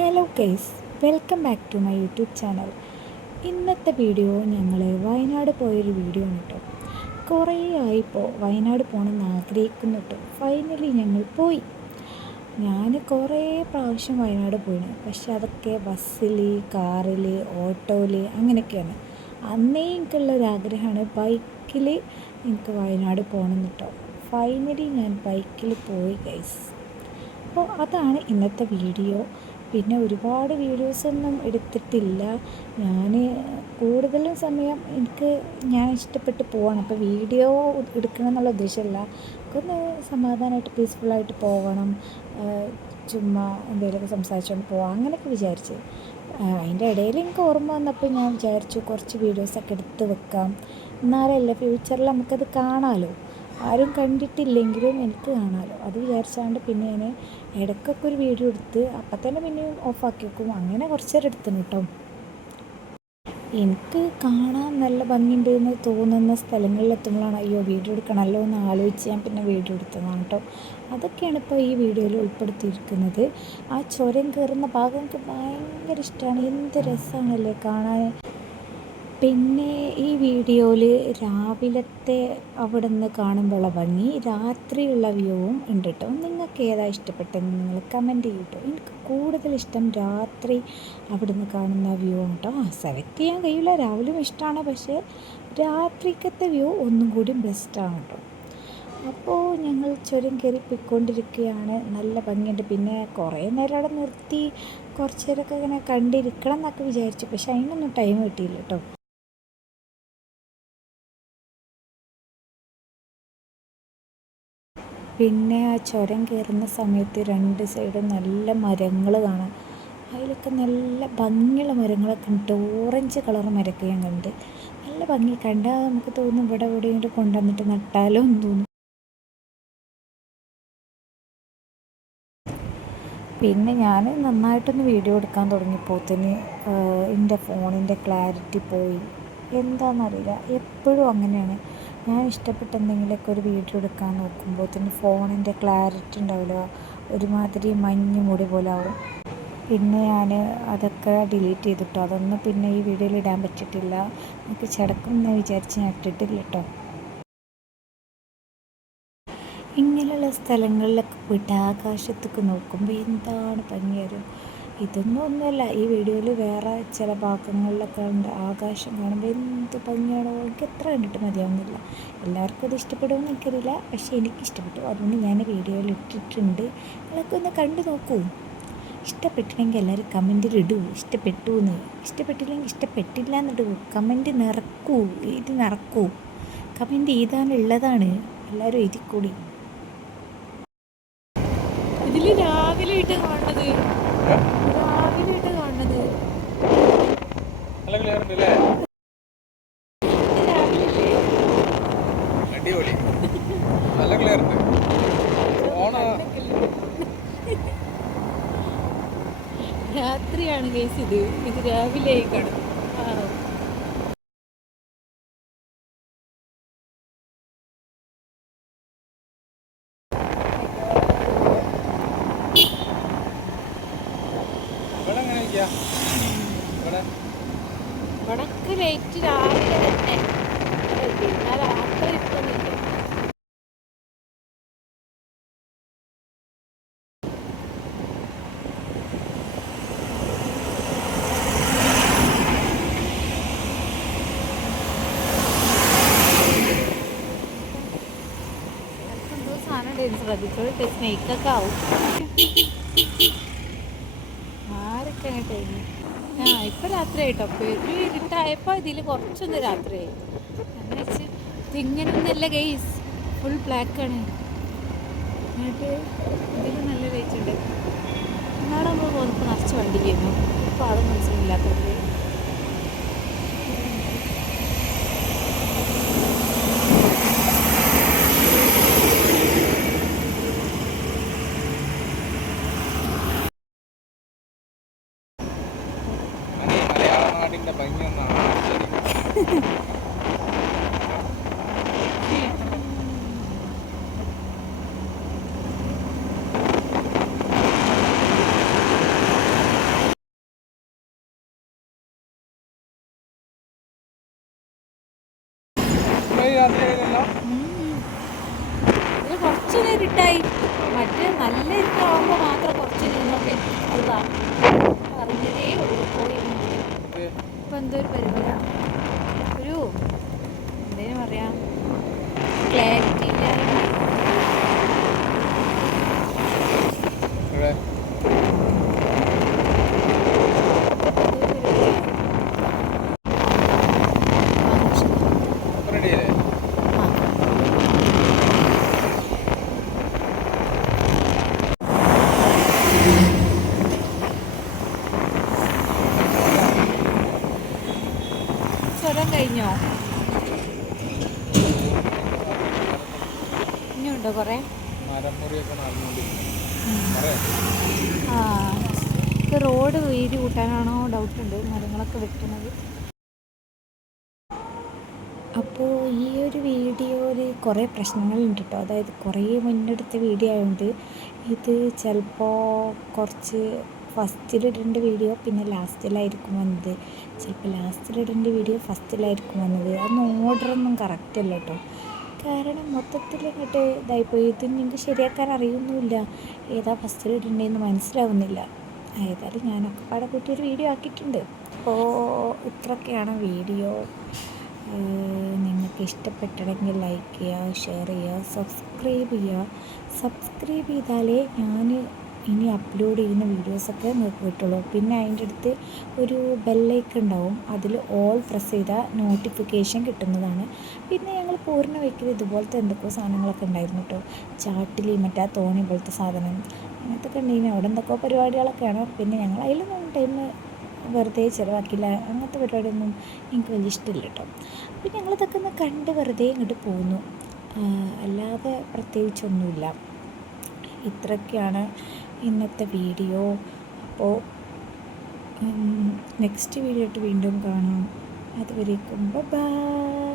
Hello guys, welcome back to my YouTube channel. ഇന്നത്തെ video ഞങ്ങൾ വയനാട് പോയൊരു വീഡിയോ ആണ് കേട്ടോ. കുറേ ആയിപ്പോൾ വയനാട് പോകണമെന്ന് ആഗ്രഹിക്കുന്നു കേട്ടോ. ഫൈനലി ഞങ്ങൾ പോയി. ഞാൻ കുറേ പ്രാവശ്യം വയനാട് പോയിന്, പക്ഷെ അതൊക്കെ ബസ്സിൽ, കാറിൽ, ഓട്ടോയിൽ അങ്ങനെയൊക്കെയാണ്. അന്നേ എനിക്കുള്ളൊരാഗ്രഹമാണ് ബൈക്കിൽ എനിക്ക് വയനാട് പോകണം കേട്ടോ. ഫൈനലി ഞാൻ ബൈക്കിൽ പോയി ഗൈസ്. അപ്പോൾ അതാണ് ഇന്നത്തെ വീഡിയോ. പിന്നെ ഒരുപാട് വീഡിയോസൊന്നും എടുത്തിട്ടില്ല. ഞാൻ കൂടുതലും സമയം ഞാൻ ഇഷ്ടപ്പെട്ട് പോവാണ്. അപ്പോൾ വീഡിയോ എടുക്കണം എന്നുള്ള ഉദ്ദേശമല്ല, ഒന്ന് സമാധാനമായിട്ട് പീസ്ഫുള്ളായിട്ട് പോകണം, ചുമ്മാ എന്തെങ്കിലുമൊക്കെ സംസാരിച്ചുകൊണ്ട് പോവാം അങ്ങനെയൊക്കെ വിചാരിച്ച്. അതിൻ്റെ ഇടയിൽ എനിക്ക് ഓർമ്മ വന്നപ്പോൾ ഞാൻ വിചാരിച്ചു കുറച്ച് വീഡിയോസൊക്കെ എടുത്ത് വെക്കാം, എന്നാലല്ലേ ഫ്യൂച്ചറിൽ നമുക്കത് കാണാമല്ലോ. ആരും കണ്ടിട്ടില്ലെങ്കിലും എനിക്ക് കാണാമല്ലോ, അത് വിചാരിച്ചാണ്ട് പിന്നെ ഞാൻ ഇടയ്ക്കൊക്കെ ഒരു വീഡിയോ എടുത്ത് അപ്പം തന്നെ പിന്നെയും ഓഫാക്കി വെക്കും. അങ്ങനെ കുറച്ച് നേരം എടുത്തിന് കേട്ടോ. എനിക്ക് കാണാൻ നല്ല ഭംഗിയുണ്ട് എന്ന് തോന്നുന്ന സ്ഥലങ്ങളിലെത്തുമ്പോഴാണ് അയ്യോ വീഡിയോ എടുക്കണമല്ലോ എന്ന് ആലോചിച്ച് ഞാൻ പിന്നെ വീഡിയോ എടുത്തതാണ് കേട്ടോ. അതൊക്കെയാണ് ഇപ്പോൾ ഈ വീഡിയോയിൽ ഉൾപ്പെടുത്തിയിരിക്കുന്നത്. ആ ചുരം കയറുന്ന ഭാഗം എനിക്ക് ഭയങ്കര ഇഷ്ടമാണ്. എന്ത് രസമാണല്ലേ കാണാൻ. പിന്നെ ഈ വീഡിയോയിൽ രാവിലത്തെ അവിടെ നിന്ന് കാണുമ്പോഴുള്ള ഭംഗി, രാത്രിയുള്ള വ്യൂവും ഉണ്ട് കേട്ടോ. നിങ്ങൾക്ക് ഏതാ ഇഷ്ടപ്പെട്ടതെന്ന് നിങ്ങൾ കമൻറ്റ് ചെയ്യും കേട്ടോ. എനിക്ക് കൂടുതൽ ഇഷ്ടം രാത്രി അവിടെ നിന്ന് കാണുന്ന വ്യൂ ആണ് കേട്ടോ. സെലക്ട് ചെയ്യാൻ കഴിയില്ല, രാവിലെയും ഇഷ്ടമാണ്, പക്ഷേ രാത്രിക്കത്തെ വ്യൂ ഒന്നും കൂടി ബെസ്റ്റാണ് കേട്ടോ. അപ്പോൾ ഞങ്ങൾ ചുരം കയറി പോയിക്കൊണ്ടിരിക്കുകയാണ്. നല്ല ഭംഗിയുണ്ട്. പിന്നെ കുറേ നേരം അവിടെ നിർത്തി കുറച്ച് നേരമൊക്കെ ഇങ്ങനെ കണ്ടിരിക്കണം എന്നൊക്കെ വിചാരിച്ചു, പക്ഷേ അതിനൊന്നും ടൈം കിട്ടിയില്ല കേട്ടോ. പിന്നെ ആ ചുരം കയറുന്ന സമയത്ത് രണ്ട് സൈഡും നല്ല മരങ്ങൾ കാണാം. അതിലൊക്കെ നല്ല ഭംഗിയുള്ള മരങ്ങളൊക്കെ ഉണ്ട്. ഓറഞ്ച് കളർ മരമൊക്കെ ഞാൻ കണ്ട്. നല്ല ഭംഗി. കണ്ടാൽ നമുക്ക് തോന്നും ഇവിടെ എവിടെയെങ്കിലും കൊണ്ടുവന്നിട്ട് നട്ടാലോ എന്ന് തോന്നും. പിന്നെ ഞാൻ നന്നായിട്ടൊന്ന് വീഡിയോ എടുക്കാൻ തുടങ്ങിയപ്പോഴത്തേന് എൻ്റെ ഫോണിൻ്റെ ക്ലാരിറ്റി പോയി. എന്താണെന്നറിയില്ല, എപ്പോഴും അങ്ങനെയാണ്. ഞാൻ ഇഷ്ടപ്പെട്ട എന്തെങ്കിലുമൊക്കെ ഒരു വീഡിയോ എടുക്കാൻ നോക്കുമ്പോഴത്തേന് ഫോണിൻ്റെ ക്ലാരിറ്റി ഉണ്ടാവില്ല, ഒരുമാതിരി മഞ്ഞ് മൂടി പോലെ ആവും. പിന്നെ ഞാൻ അതൊക്കെ ഡിലീറ്റ് ചെയ്തിട്ടോ. അതൊന്നും പിന്നെ ഈ വീഡിയോയിൽ ഇടാൻ പറ്റിയിട്ടില്ല. എനിക്ക് ചടക്കും എന്ന് വിചാരിച്ച് ഞാൻ ഇട്ടിട്ടില്ല കേട്ടോ. ഇങ്ങനെയുള്ള സ്ഥലങ്ങളിലൊക്കെ പോയിട്ട് ആകാശത്തൊക്കെ നോക്കുമ്പോൾ എന്താണ് ഭംഗിയൊരു. ഇതൊന്നും ഒന്നുമല്ല, ഈ വീഡിയോയിൽ വേറെ ചില ഭാഗങ്ങളിലൊക്കെ ഉണ്ട്. ആകാശം കാണുമ്പോൾ എന്ത് ഭംഗിയാണോ, എനിക്ക് എത്ര കണ്ടിട്ട് മതിയാവുന്നില്ല. എല്ലാവർക്കും അത് ഇഷ്ടപ്പെടുമെന്ന് എനിക്കറിയില്ല, പക്ഷേ എനിക്കിഷ്ടപ്പെട്ടു. അതുകൊണ്ട് ഞാൻ വീഡിയോയിൽ ഇട്ടിട്ടുണ്ട്. നിങ്ങളൊക്കെ ഒന്ന് കണ്ടു നോക്കൂ. ഇഷ്ടപ്പെട്ടില്ലെങ്കിൽ എല്ലാവരും കമൻറ്റിൽ ഇടൂ ഇഷ്ടപ്പെട്ടു എന്ന്. ഇഷ്ടപ്പെട്ടില്ലെങ്കിൽ ഇഷ്ടപ്പെട്ടില്ല എന്നിടൂ. കമൻറ്റ് നിറക്കൂ, എഴുതി നിറക്കൂ. കമൻറ്റ് എഴുതാനുള്ളതാണ്, എല്ലാവരും എഴുതിക്കൂടി. ഇതിൽ രാവിലെ ഇട്ട് കാണുന്നത് അടിപൊളി, നല്ല ക്ലിയർ ഉണ്ട്. രാത്രിയാണ് കേസ്. ഇത് രാവിലെ കാണും. വടക്ക് ലൈറ്റ് രാവിലെ തന്നെ, പിന്നെ രാത്രി ഇപ്പൊന്നുമില്ല. എന്തോ സാധനം ശ്രദ്ധിച്ചോളൂ, സ്നേക്കൊക്കെ ആവും. ആരൊക്കെ അങ്ങോട്ട് ഇപ്പം രാത്രി ആയിട്ടോ. അപ്പോൾ ഒരു ഇരുട്ടായപ്പോൾ ഇതിൽ കുറച്ചൊന്ന് രാത്രിയായി. അങ്ങനെ വെച്ച് ഇതിങ്ങനൊന്നല്ല ഗെയ്സ്, ഫുൾ ബ്ലാക്കാണ്. എന്നിട്ട് ഇതിൽ നല്ല ലൈറ്റുണ്ട്. എന്നാണ് നമ്മൾ പോകുന്നപ്പോൾ നിറച്ച് വണ്ടി ചെയ്യുന്നു. അപ്പോൾ ആളും മനസ്സിലില്ലാത്തവർ. നാടിൻ്റെ ഭംഗിയൊന്നാണ്. നല്ല ഇരുട്ടാകുമ്പോൾ മാത്രം കുറച്ച് നിന്നൊക്കെ അല്ല പറഞ്ഞതേ ഉള്ളൂ പോയി ഇപ്പം എന്തോ ഒരു പരിപാടിയാണ് ഒരു എന്തേലും പറയാം ക്ലാരിറ്റി ഇല്ലാതെ ഇവിടെ റെഡിയല്ലേ? സ്വരം കഴിഞ്ഞോ? ഇനിയുണ്ടോ കുറേ? മരമുറിയൊക്കെ നടന്നുകൊണ്ടിരിക്കുന്നു. ആ ഇത് റോഡ് വീതി കൂട്ടാനാണോ ഡൗട്ടുണ്ട്, മരങ്ങളൊക്കെ വെട്ടുന്നത്. അപ്പോൾ ഈ ഒരു വീഡിയോയിൽ കുറേ പ്രശ്നങ്ങളുണ്ട് കേട്ടോ. അതായത് കുറേ മുന്നെടുത്ത വീഡിയോ ആയതുകൊണ്ട് ഇത് ചിലപ്പോൾ കുറച്ച് ഫസ്റ്റിലിടേണ്ട വീഡിയോ പിന്നെ ലാസ്റ്റിലായിരിക്കും വന്നത്, ചിലപ്പോൾ ലാസ്റ്റിലിടേണ്ട വീഡിയോ ഫസ്റ്റിലായിരിക്കും വന്നത്. അതൊന്നും ഓർഡറൊന്നും കറക്റ്റ് അല്ല കേട്ടോ. കാരണം മൊത്തത്തിൽ ഇങ്ങോട്ട് ഇതായിപ്പോയി. ഇത് നിങ്ങൾക്ക് ശരിയാക്കാൻ അറിയുന്നുമില്ല, ഏതാ ഫസ്റ്റിലിടേണ്ടതെന്ന് മനസ്സിലാവുന്നില്ല. ഏതായാലും ഞാനൊക്കെ പാടെ കൂട്ടിയൊരു വീഡിയോ ആക്കിയിട്ടുണ്ട്. അപ്പോൾ ഇത്രയൊക്കെയാണ് വീഡിയോ. നിങ്ങൾക്ക് ഇഷ്ടപ്പെട്ടിട്ടുണ്ടെങ്കിൽ ലൈക്ക് ചെയ്യുക, ഷെയർ ചെയ്യുക, സബ്സ്ക്രൈബ് ചെയ്യുക. സബ്സ്ക്രൈബ് ചെയ്താലേ ഞാൻ ഇനി അപ്ലോഡ് ചെയ്യുന്ന വീഡിയോസൊക്കെ നിങ്ങൾക്ക് കിട്ടുള്ളൂ. പിന്നെ അതിൻ്റെ അടുത്ത് ഒരു ബെല്ലൈക്കൺ ഉണ്ടാവും, അതിൽ ഓൾ പ്രസ് ചെയ്താൽ നോട്ടിഫിക്കേഷൻ കിട്ടുന്നതാണ്. പിന്നെ ഞങ്ങൾ പോരുന്ന വയ്ക്കൽ ഇതുപോലത്തെ എന്തൊക്കെയോ സാധനങ്ങളൊക്കെ ഉണ്ടായിരുന്നു കേട്ടോ. ചാട്ടിൽ മറ്റേ തോണി പോലത്തെ സാധനം അങ്ങനത്തെ ഒക്കെ ഉണ്ടെങ്കിൽ അവിടെ എന്തൊക്കെയോ പരിപാടികളൊക്കെയാണ്. പിന്നെ ഞങ്ങൾ അതിലൊന്നും ടൈം വെറുതെ ചിലവാക്കില്ല. അങ്ങനത്തെ പരിപാടിയൊന്നും എനിക്ക് വലിയ ഇഷ്ടമില്ല കേട്ടോ. അപ്പോൾ ഞങ്ങളിതൊക്കെ ഒന്ന് കണ്ട് വെറുതെ ഇങ്ങോട്ട് പോന്നു, അല്ലാതെ പ്രത്യേകിച്ചൊന്നുമില്ല. ഇത്രയൊക്കെയാണ് ഇന്നത്തെ വീഡിയോ. അപ്പോൾ നെക്സ്റ്റ് വീഡിയോ ആയിട്ട് വീണ്ടും കാണാം. അതുവരേക്കും ബൈ.